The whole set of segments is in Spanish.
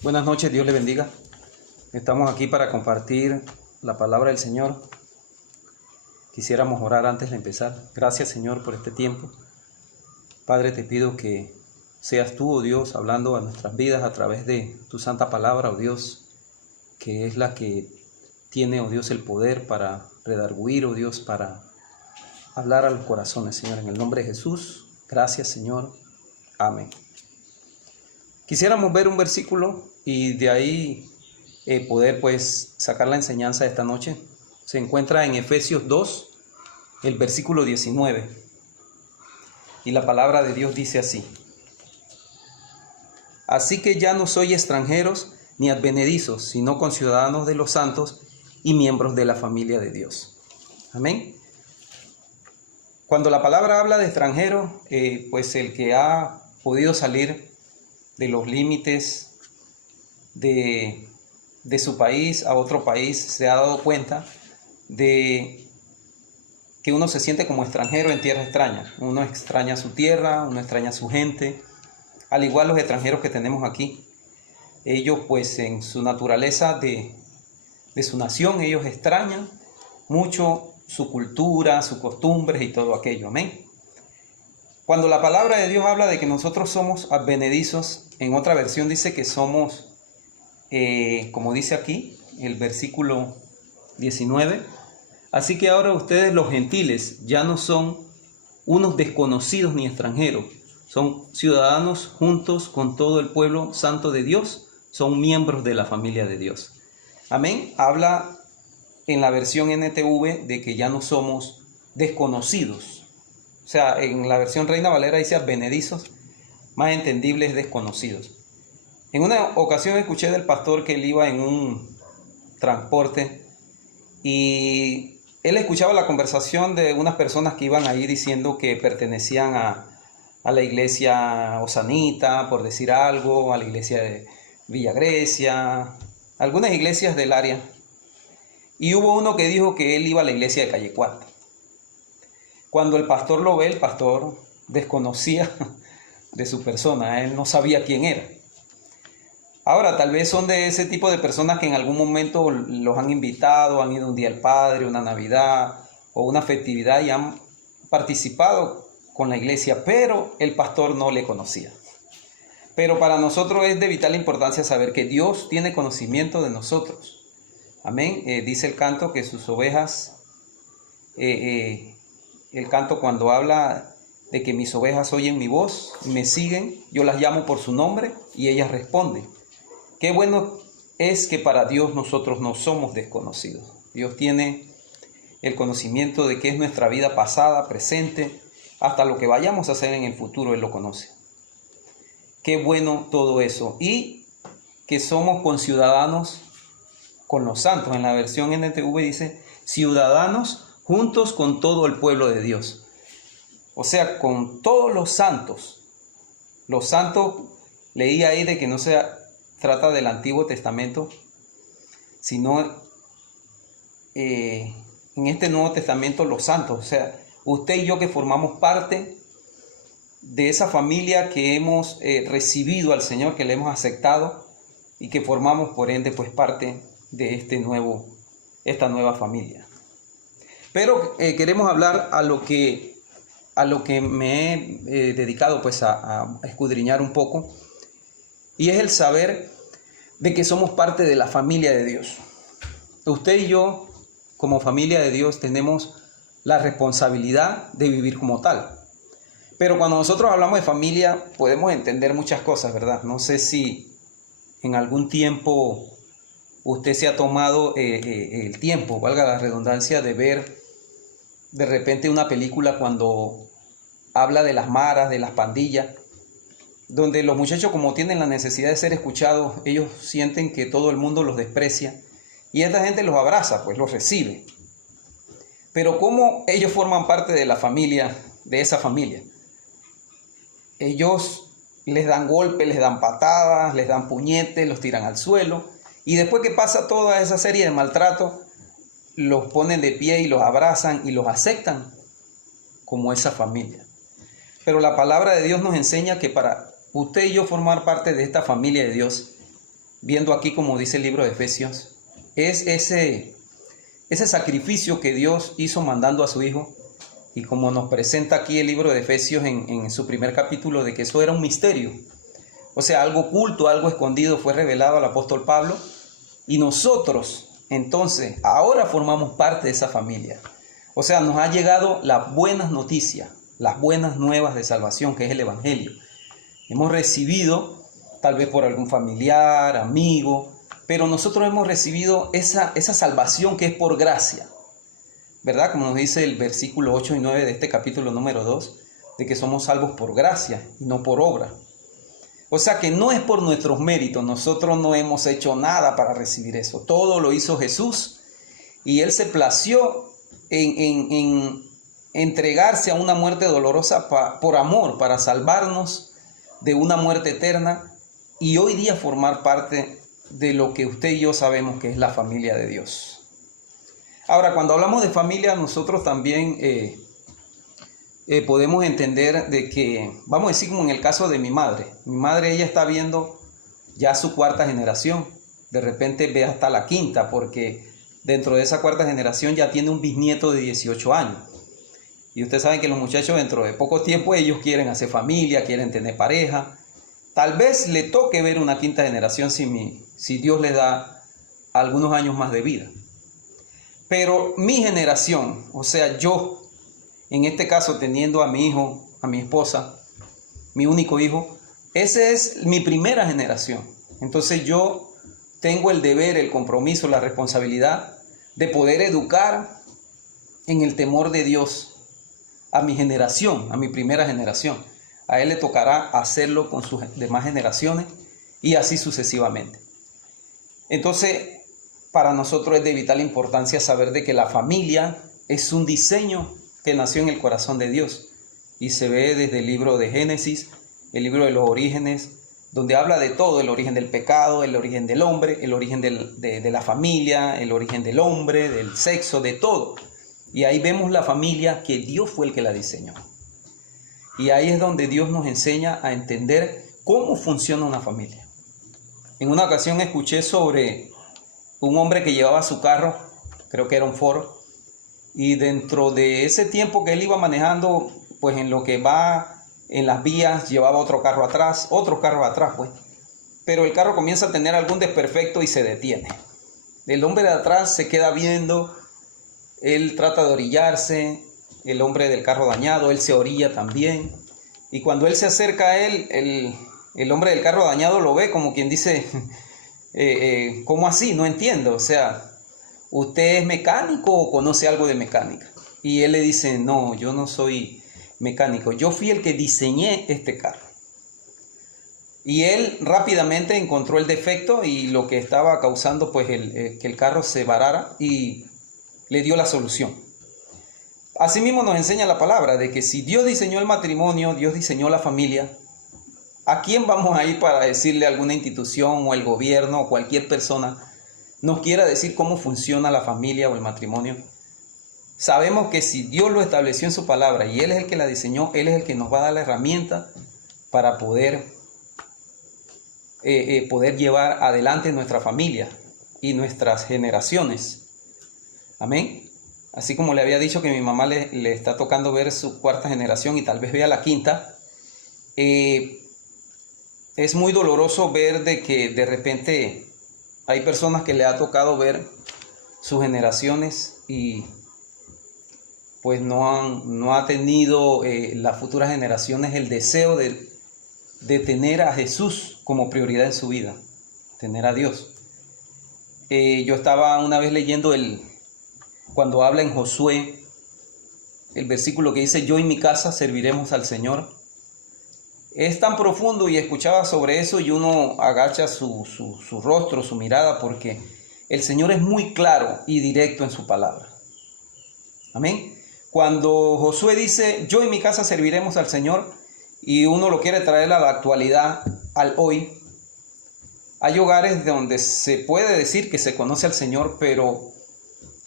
Buenas noches, Dios le bendiga. Estamos aquí para compartir la palabra del Señor. Quisiéramos orar antes de empezar. Gracias, Señor, por este tiempo. Padre, te pido que seas tú, oh Dios, hablando a nuestras vidas a través de tu santa palabra, oh Dios, que es la que tiene, oh Dios, el poder para redarguir, oh Dios, para hablar a los corazones, Señor. En el nombre de Jesús, gracias, Señor. Amén. Quisiéramos ver un versículo y de ahí poder pues sacar la enseñanza de esta noche. Se encuentra en Efesios 2, el versículo 19. Y la palabra de Dios dice así: Así que ya no sois extranjeros ni advenedizos, sino conciudadanos de los santos y miembros de la familia de Dios. Amén. Cuando la palabra habla de extranjero, pues el que ha podido salir de los límites de su país a otro país se ha dado cuenta de que uno se siente como extranjero en tierra extraña. Uno extraña su tierra, uno extraña su gente, al igual los extranjeros que tenemos aquí. Ellos pues en su naturaleza de su nación, ellos extrañan mucho su cultura, sus costumbres y todo aquello. Amén. Cuando la palabra de Dios habla de que nosotros somos advenedizos, en otra versión dice que somos, como dice aquí, el versículo 19, así que ahora ustedes los gentiles ya no son unos desconocidos ni extranjeros, son ciudadanos juntos con todo el pueblo santo de Dios, son miembros de la familia de Dios. Amén. Habla en la versión NTV de que ya no somos desconocidos. O sea, en la versión Reina Valera dice advenedizos, más entendible es desconocidos. En una ocasión escuché del pastor que él iba en un transporte y él escuchaba la conversación de unas personas que iban ahí diciendo que pertenecían a la iglesia Osanita, por decir algo, a la iglesia de Villa Grecia, algunas iglesias del área. Y hubo uno que dijo que él iba a la iglesia de Calle Cuarta. Cuando el pastor lo ve, el pastor desconocía de su persona, él no sabía quién era. Ahora, tal vez son de ese tipo de personas que en algún momento los han invitado, han ido un día al Padre, una Navidad o una festividad y han participado con la iglesia, pero el pastor no le conocía. Pero para nosotros es de vital importancia saber que Dios tiene conocimiento de nosotros. Amén. Dice el canto que sus ovejas... El canto cuando habla de que mis ovejas oyen mi voz, me siguen, yo las llamo por su nombre y ellas responden. Qué bueno es que para Dios nosotros no somos desconocidos. Dios tiene el conocimiento de qué es nuestra vida pasada, presente, hasta lo que vayamos a hacer en el futuro, Él lo conoce. Qué bueno todo eso. Y que somos conciudadanos con los santos. En la versión NTV dice ciudadanos juntos con todo el pueblo de Dios. O sea, con todos los santos. Los santos, leí ahí de que no se trata del Antiguo Testamento, sino en este Nuevo Testamento los santos. O sea, usted y yo que formamos parte de esa familia que hemos recibido al Señor, que le hemos aceptado y que formamos por ende pues parte de esta nueva familia. Pero queremos hablar a lo que me he dedicado pues a escudriñar un poco, y es el saber de que somos parte de la familia de Dios. Usted y yo, como familia de Dios, tenemos la responsabilidad de vivir como tal. Pero cuando nosotros hablamos de familia, podemos entender muchas cosas, ¿verdad? No sé si en algún tiempo usted se ha tomado el tiempo, valga la redundancia, de ver de repente una película cuando habla de las maras, de las pandillas, donde los muchachos, como tienen la necesidad de ser escuchados, ellos sienten que todo el mundo los desprecia y esta gente los abraza, pues los recibe. Pero ¿cómo ellos forman parte de la familia, de esa familia? Ellos les dan golpes, les dan patadas, les dan puñetes, los tiran al suelo, y después que pasa toda esa serie de maltrato, los ponen de pie y los abrazan y los aceptan como esa familia. Pero la palabra de Dios nos enseña que para usted y yo formar parte de esta familia de Dios, viendo aquí como dice el libro de Efesios, es ese sacrificio que Dios hizo mandando a su Hijo, y como nos presenta aquí el libro de Efesios en su primer capítulo, de que eso era un misterio, o sea, algo oculto, algo escondido, fue revelado al apóstol Pablo, y nosotros entonces ahora formamos parte de esa familia. O sea, nos ha llegado las buenas noticias, las buenas nuevas de salvación, que es el Evangelio. Hemos recibido, tal vez por algún familiar, amigo, pero nosotros hemos recibido esa salvación que es por gracia, ¿verdad? Como nos dice el versículo 8 y 9 de este capítulo número 2, de que somos salvos por gracia y no por obra. O sea que no es por nuestros méritos, nosotros no hemos hecho nada para recibir eso. Todo lo hizo Jesús, y Él se plació en entregarse a una muerte dolorosa por amor, para salvarnos de una muerte eterna, y hoy día formar parte de lo que usted y yo sabemos que es la familia de Dios. Ahora, cuando hablamos de familia, nosotros también podemos entender de que, vamos a decir como en el caso de mi madre. Mi madre, ella está viendo ya su cuarta generación. De repente ve hasta la quinta, porque dentro de esa cuarta generación ya tiene un bisnieto de 18 años. Y ustedes saben que los muchachos dentro de poco tiempo ellos quieren hacer familia, quieren tener pareja. Tal vez le toque ver una quinta generación si Dios le da algunos años más de vida. Pero mi generación, o sea, yo, en este caso teniendo a mi hijo, a mi esposa, mi único hijo, esa es mi primera generación. Entonces yo tengo el deber, el compromiso, la responsabilidad de poder educar en el temor de Dios a mi generación, a mi primera generación. A él le tocará hacerlo con sus demás generaciones y así sucesivamente. Entonces, para nosotros es de vital importancia saber de que la familia es un diseño que nació en el corazón de Dios, y se ve desde el libro de Génesis, el libro de los orígenes, donde habla de todo: el origen del pecado, el origen del hombre, el origen de la familia, el origen del hombre, del sexo, de todo. Y ahí vemos la familia que Dios fue el que la diseñó. Y ahí es donde Dios nos enseña a entender cómo funciona una familia. En una ocasión escuché sobre un hombre que llevaba su carro, creo que era un Ford, y dentro de ese tiempo que él iba manejando, pues en lo que va en las vías, llevaba otro carro atrás, pues. Pero el carro comienza a tener algún desperfecto y se detiene. El hombre de atrás se queda viendo, él trata de orillarse, el hombre del carro dañado, él se orilla también. Y cuando él se acerca a él, el hombre del carro dañado lo ve como quien dice, ¿cómo así? No entiendo. O sea, ¿usted es mecánico o conoce algo de mecánica? Y él le dice, no, yo no soy mecánico, yo fui el que diseñé este carro. Y él rápidamente encontró el defecto y lo que estaba causando pues que el carro se varara, y le dio la solución. Asimismo nos enseña la palabra de que si Dios diseñó el matrimonio, Dios diseñó la familia, ¿a quién vamos a ir para decirle a alguna institución o el gobierno o cualquier persona nos quiera decir cómo funciona la familia o el matrimonio? Sabemos que si Dios lo estableció en su palabra y Él es el que la diseñó, Él es el que nos va a dar la herramienta para poder llevar adelante nuestra familia y nuestras generaciones. Amén. Así como le había dicho que mi mamá le está tocando ver su cuarta generación y tal vez vea la quinta, es muy doloroso ver de que de repente hay personas que le ha tocado ver sus generaciones y pues no ha tenido las futuras generaciones el deseo de tener a Jesús como prioridad en su vida, tener a Dios. Yo estaba una vez leyendo cuando habla en Josué, el versículo que dice, yo y mi casa serviremos al Señor. Es tan profundo, y escuchaba sobre eso y uno agacha su rostro, su mirada, porque el Señor es muy claro y directo en su palabra. Amén. Cuando Josué dice, yo y mi casa serviremos al Señor, y uno lo quiere traer a la actualidad, al hoy, hay hogares donde se puede decir que se conoce al Señor, pero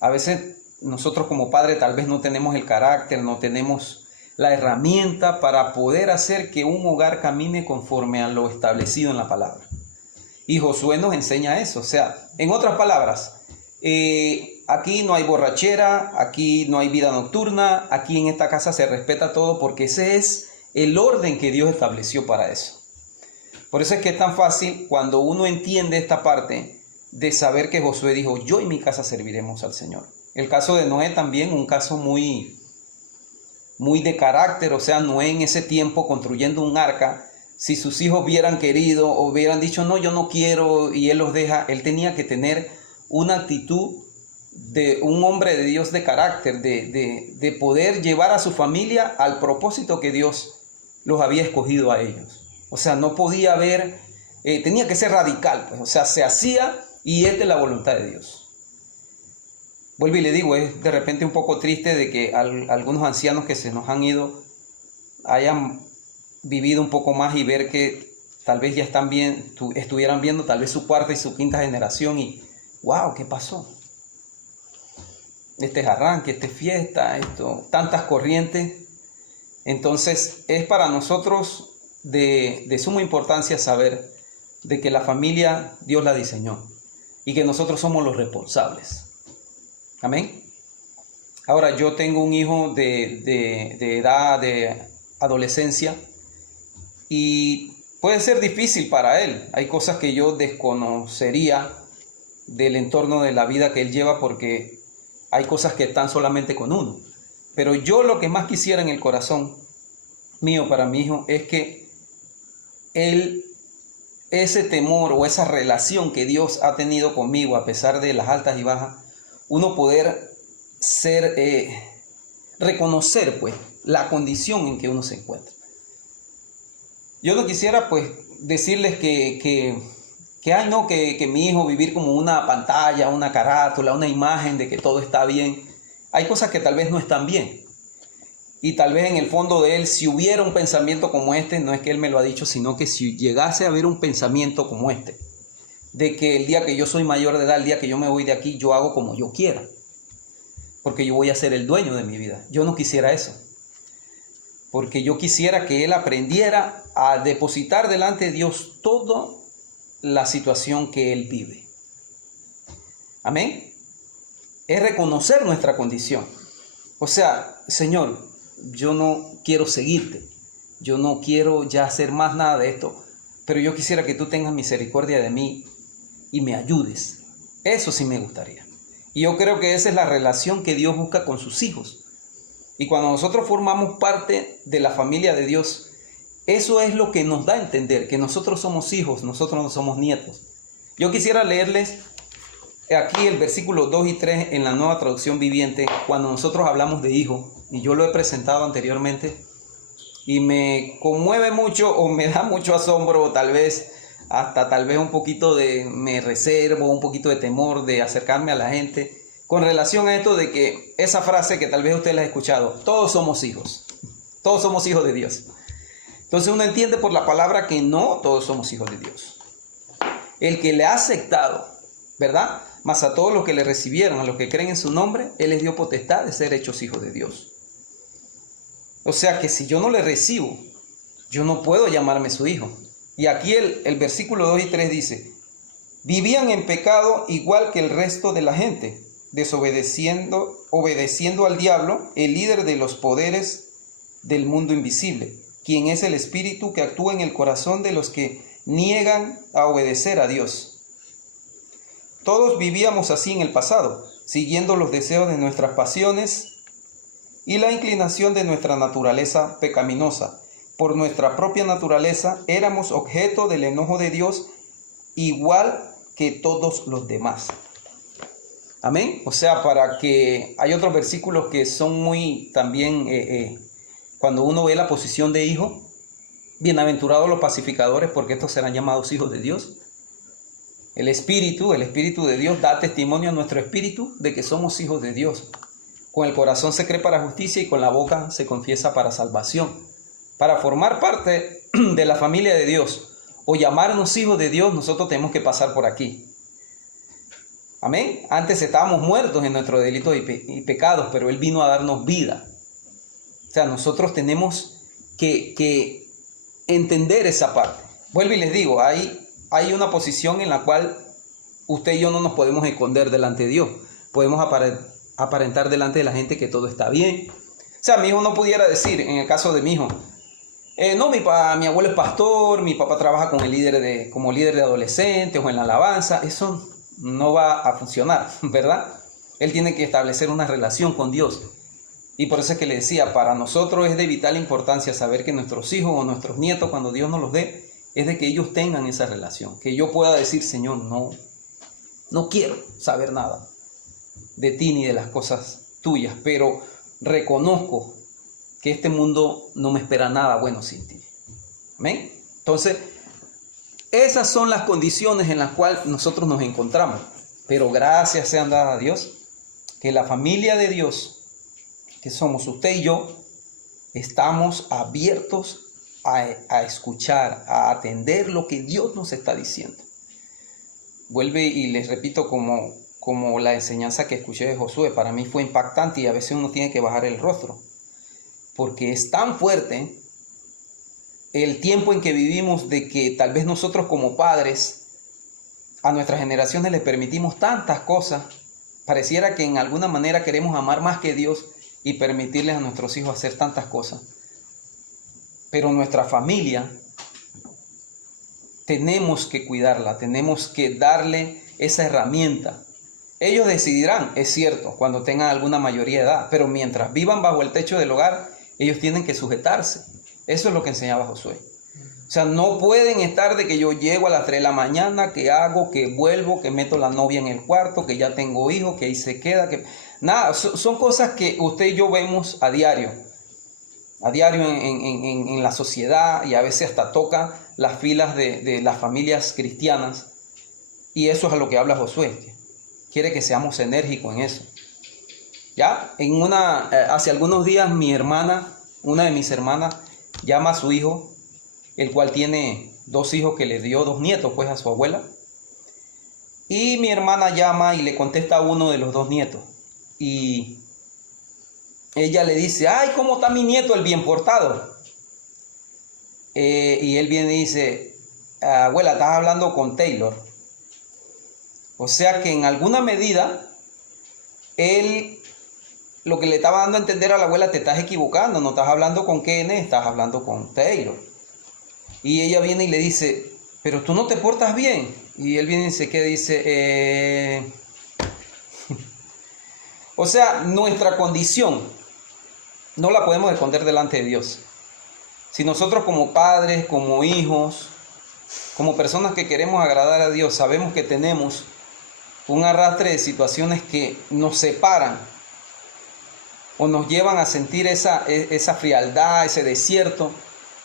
a veces nosotros como padres tal vez no tenemos el carácter, no tenemos la herramienta para poder hacer que un hogar camine conforme a lo establecido en la palabra. Y Josué nos enseña eso. O sea, en otras palabras, aquí no hay borrachera, aquí no hay vida nocturna, aquí en esta casa se respeta todo porque ese es el orden que Dios estableció para eso. Por eso es que es tan fácil cuando uno entiende esta parte de saber que Josué dijo, yo y mi casa serviremos al Señor. El caso de Noé también, un caso muy de carácter. O sea, Noé en ese tiempo construyendo un arca, si sus hijos hubieran querido o hubieran dicho, no, yo no quiero, y él los deja, él tenía que tener una actitud de un hombre de Dios de carácter, de poder llevar a su familia al propósito que Dios los había escogido a ellos. O sea, no podía haber, tenía que ser radical, pues. O sea, se hacía y es de la voluntad de Dios. Vuelvo y le digo, es de repente un poco triste de que algunos ancianos que se nos han ido hayan vivido un poco más y ver que tal vez ya estuvieran viendo tal vez su cuarta y su quinta generación y wow, ¿qué pasó? Este es arranque, este es fiesta, tantas corrientes. Entonces es para nosotros de suma importancia saber de que la familia Dios la diseñó y que nosotros somos los responsables. Amén. Ahora, yo tengo un hijo de edad de adolescencia y puede ser difícil para él. Hay cosas que yo desconocería del entorno de la vida que él lleva porque hay cosas que están solamente con uno. Pero yo lo que más quisiera en el corazón mío para mi hijo es que él, ese temor o esa relación que Dios ha tenido conmigo a pesar de las altas y bajas, uno poder reconocer pues la condición en que uno se encuentra. Yo no quisiera pues decirles que mi hijo vivir como una pantalla, una carátula, una imagen de que todo está bien. Hay cosas que tal vez no están bien. Y tal vez en el fondo de él, si hubiera un pensamiento como este, no es que él me lo ha dicho, sino que si llegase a haber un pensamiento como este, de que el día que yo soy mayor de edad, el día que yo me voy de aquí, yo hago como yo quiera, porque yo voy a ser el dueño de mi vida. Yo no quisiera eso, porque yo quisiera que él aprendiera a depositar delante de Dios toda la situación que él vive. Amén. Es reconocer nuestra condición. O sea, Señor, yo no quiero seguirte, yo no quiero ya hacer más nada de esto, pero yo quisiera que tú tengas misericordia de mí y me ayudes. Eso sí me gustaría. Y yo creo que esa es la relación que Dios busca con sus hijos. Y cuando nosotros formamos parte de la familia de Dios, eso es lo que nos da a entender que nosotros somos hijos, nosotros no somos nietos. Yo quisiera leerles aquí el versículo 2 y 3 en la Nueva Traducción Viviente, cuando nosotros hablamos de hijo, y yo lo he presentado anteriormente, y me conmueve mucho o me da mucho asombro, o tal vez un poquito me reservo, un poquito de temor de acercarme a la gente, con relación a esto de que esa frase que tal vez usted la ha escuchado, todos somos hijos de Dios. Entonces uno entiende por la palabra que no todos somos hijos de Dios. El que le ha aceptado, ¿verdad? Mas a todos los que le recibieron, a los que creen en su nombre, Él les dio potestad de ser hechos hijos de Dios. O sea que si yo no le recibo, yo no puedo llamarme su hijo. Y aquí el versículo 2 y 3 dice, vivían en pecado igual que el resto de la gente, obedeciendo al diablo, el líder de los poderes del mundo invisible, quien es el espíritu que actúa en el corazón de los que niegan a obedecer a Dios. Todos vivíamos así en el pasado, siguiendo los deseos de nuestras pasiones y la inclinación de nuestra naturaleza pecaminosa. Por nuestra propia naturaleza éramos objeto del enojo de Dios, igual que todos los demás. Amén. O sea, hay otros versículos que son muy también, cuando uno ve la posición de hijo, bienaventurados los pacificadores, porque estos serán llamados hijos de Dios. El Espíritu de Dios da testimonio a nuestro espíritu de que somos hijos de Dios. Con el corazón se cree para justicia y con la boca se confiesa para salvación. Para formar parte de la familia de Dios o llamarnos hijos de Dios, nosotros tenemos que pasar por aquí. Amén. Antes estábamos muertos en nuestros delitos y pecados, pero Él vino a darnos vida. O sea, nosotros tenemos que entender esa parte. Vuelvo y les digo, hay hay una posición en la cual usted y yo no nos podemos esconder delante de Dios. Podemos aparentar delante de la gente que todo está bien. O sea, mi hijo no pudiera decir, en el caso de mi hijo, no, mi abuelo es pastor, mi papá trabaja como líder de adolescentes o en la alabanza. Eso no va a funcionar, ¿verdad? Él tiene que establecer una relación con Dios. Y por eso es que le decía, para nosotros es de vital importancia saber que nuestros hijos o nuestros nietos, cuando Dios nos los dé, es de que ellos tengan esa relación. Que yo pueda decir, Señor, no quiero saber nada de ti ni de las cosas tuyas, pero reconozco que este mundo no me espera nada bueno sin ti. ¿Amén? Entonces, esas son las condiciones en las cuales nosotros nos encontramos. Pero gracias sean dadas a Dios, que la familia de Dios, que somos usted y yo, estamos abiertos a escuchar, a atender lo que Dios nos está diciendo. Vuelve y les repito como la enseñanza que escuché de Josué, para mí fue impactante y a veces uno tiene que bajar el rostro, porque es tan fuerte el tiempo en que vivimos de que tal vez nosotros como padres a nuestras generaciones les permitimos tantas cosas, pareciera que en alguna manera queremos amar más que Dios y permitirles a nuestros hijos hacer tantas cosas. Pero nuestra familia tenemos que cuidarla, tenemos que darle esa herramienta. Ellos decidirán, es cierto, cuando tengan alguna mayoría de edad, pero mientras vivan bajo el techo del hogar, ellos tienen que sujetarse. Eso es lo que enseñaba Josué. O sea, no pueden estar de que yo llego a las 3 de la mañana, que hago, que vuelvo, que meto la novia en el cuarto, que ya tengo hijos, que ahí se queda, que... Nada, son cosas que usted y yo vemos a diario en la sociedad, y a veces hasta toca las filas de las familias cristianas, y eso es a lo que habla Josué. Quiere que seamos enérgicos en eso. Ya, hace algunos días una de mis hermanas, llama a su hijo, el cual tiene 2 hijos que le dio 2 nietos pues a su abuela, y mi hermana llama y le contesta a uno de los 2 nietos, y ella le dice, ay, ¿cómo está mi nieto, el bien portado? Y él viene y dice, abuela, estás hablando con Taylor. O sea que en alguna medida, él lo que le estaba dando a entender a la abuela, te estás equivocando, no estás hablando con Kenneth, estás hablando con Taylor. Y ella viene y le dice, pero tú no te portas bien. Y él viene y se queda y dice, O sea, nuestra condición no la podemos esconder delante de Dios. Si nosotros como padres, como hijos, como personas que queremos agradar a Dios, sabemos que tenemos un arrastre de situaciones que nos separan o nos llevan a sentir esa frialdad, ese desierto,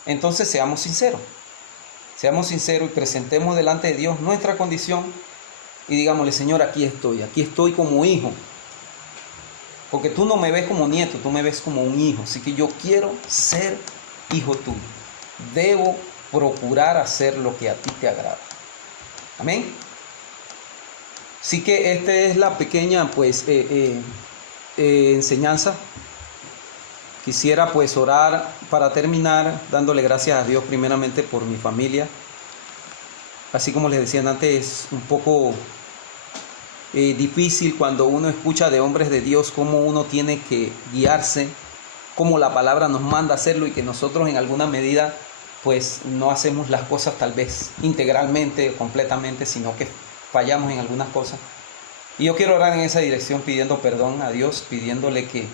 entonces seamos sinceros y presentemos delante de Dios nuestra condición y digámosle, Señor, aquí estoy como hijo, porque tú no me ves como nieto, tú me ves como un hijo, así que yo quiero ser hijo tuyo, debo procurar hacer lo que a ti te agrada. Amén. Así que esta es la pequeña enseñanza. Quisiera pues orar para terminar dándole gracias a Dios primeramente por mi familia. Así como les decía antes, es un poco difícil cuando uno escucha de hombres de Dios cómo uno tiene que guiarse, cómo la palabra nos manda hacerlo y que nosotros en alguna medida pues no hacemos las cosas tal vez integralmente o completamente, sino que fallamos en algunas cosas. Y yo quiero orar en esa dirección pidiendo perdón a Dios, pidiéndole que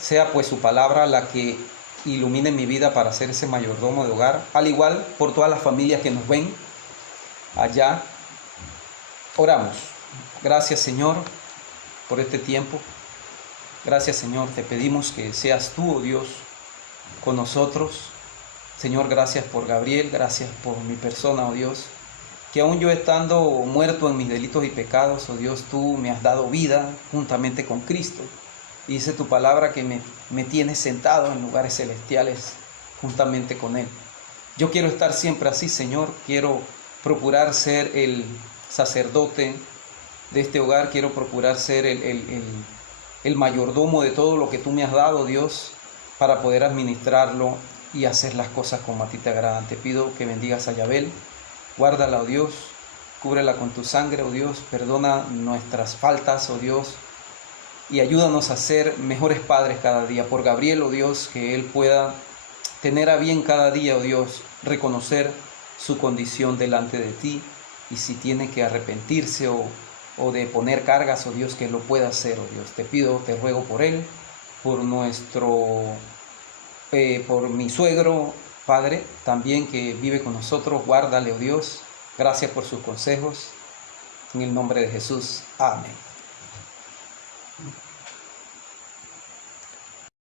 sea pues su palabra la que ilumine mi vida para ser ese mayordomo de hogar, al igual por todas las familias que nos ven allá. Oramos. Gracias, Señor, por este tiempo. Gracias, Señor, te pedimos que seas tú, oh Dios, con nosotros. Señor, gracias por Gabriel, gracias por mi persona, oh Dios, que aún yo estando muerto en mis delitos y pecados, oh Dios, tú me has dado vida juntamente con Cristo. Y dice tu palabra que me tienes sentado en lugares celestiales juntamente con Él. Yo quiero estar siempre así, Señor. Quiero procurar ser el sacerdote de este hogar. Quiero procurar ser el mayordomo de todo lo que tú me has dado, Dios, para poder administrarlo y hacer las cosas como a ti te agradan. Te pido que bendigas a Yabel, Guárdala, oh Dios, cúbrela con tu sangre, oh Dios, perdona nuestras faltas, oh Dios, y ayúdanos a ser mejores padres cada día. Por Gabriel, oh Dios, que él pueda tener a bien cada día, oh Dios, reconocer su condición delante de ti, y si tiene que arrepentirse o de poner cargas, oh Dios, que lo pueda hacer, oh Dios. Te pido, te ruego por él, por por mi suegro, Padre, también que vive con nosotros. Guárdale, oh Dios. Gracias por sus consejos. En el nombre de Jesús. Amén.